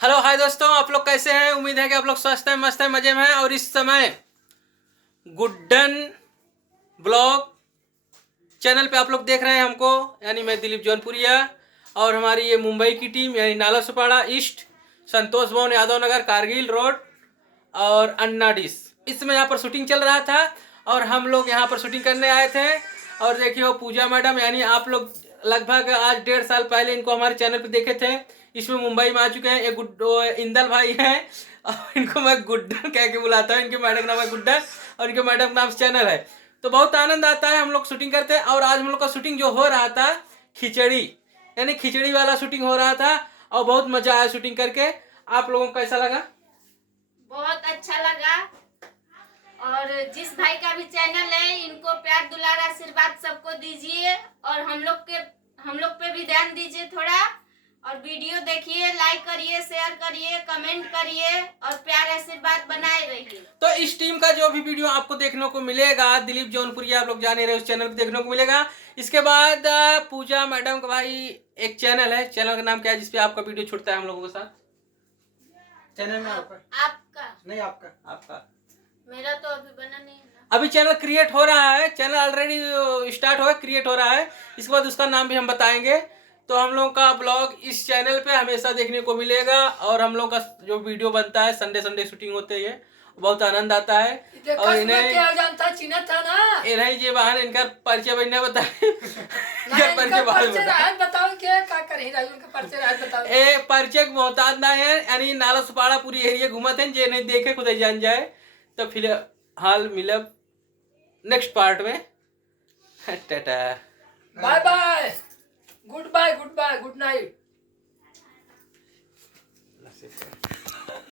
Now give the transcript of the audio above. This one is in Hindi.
हेलो हाय दोस्तों, आप लोग कैसे हैं? उम्मीद है कि आप लोग स्वस्थ हैं, मस्त हैं, मजे में हैं। और इस समय गुड्डन ब्लॉग चैनल पे आप लोग देख रहे हैं हमको, यानी मैं दिलीप जौनपुरिया और हमारी ये मुंबई की टीम, यानी नाला सुपाड़ा ईस्ट, संतोष भवन, यादव नगर, कारगिल रोड और अन्ना डिस। इस समय यहाँ पर शूटिंग चल रहा था और हम लोग यहाँ पर शूटिंग करने आए थे। और देखिए वो पूजा मैडम, यानी आप लोग लगभग आज 1.5 साल पहले इनको हमारे चैनल पे देखे थे। इसमें मुंबई में आ चुके हैं। एक इंदल भाई हैं और इनको मैं गुड्डन कह के बुलाता हूँ। इनके मैडम का नाम है गुड्डन और इनके मैडम का नाम चैनल है। तो बहुत आनंद आता है, हम लोग शूटिंग करते हैं। और आज हम लोग का शूटिंग जो हो रहा था खिचड़ी, यानी खिचड़ी वाला शूटिंग हो रहा था और बहुत मजा आया शूटिंग करके। आप लोगों को कैसा लगा? बहुत अच्छा लगा। और जिस भाई का भी चैनल है, इनको प्यार दुलार आशीर्वाद सबको दीजिए और हम लोग पे भी ध्यान दीजिए थोड़ा। और वीडियो देखिए, लाइक करिए, शेयर करिए, कमेंट करिए और प्यार आशीर्वाद बनाए रहिए। तो इस टीम का जो भी वीडियो आपको देखने को मिलेगा, दिलीप जौनपुरिया आप लोग जाने रहे, उस चैनल पे देखने को मिलेगा। इसके बाद पूजा मैडम का भाई एक चैनल है, चैनल का नाम क्या है जिसपे आपका वीडियो छूटता है हम लोगों के साथ? चैनल में आपका नहीं, आपका मेरा तो अभी बना नहीं है ना। अभी चैनल क्रिएट हो रहा है, चैनल ऑलरेडी स्टार्ट हो गया, क्रिएट हो रहा है। इसके बाद उसका नाम भी हम बताएंगे। तो हम लोग का ब्लॉग इस चैनल पे हमेशा देखने को मिलेगा और हम लोग का जो वीडियो बनता है संडे शूटिंग होती है, बहुत आनंद आता है। और इन्हें जे वाहन इनका परिचय बनने बताए परिचय मोहताज ना है, यानी नाला सुपाड़ा पूरी एरिया घूमते हैं। जे नहीं देखे खुद ही जान जाए। तो फिलहाल मिलब नेक्स्ट पार्ट में। Tata, bye bye, goodbye, good night.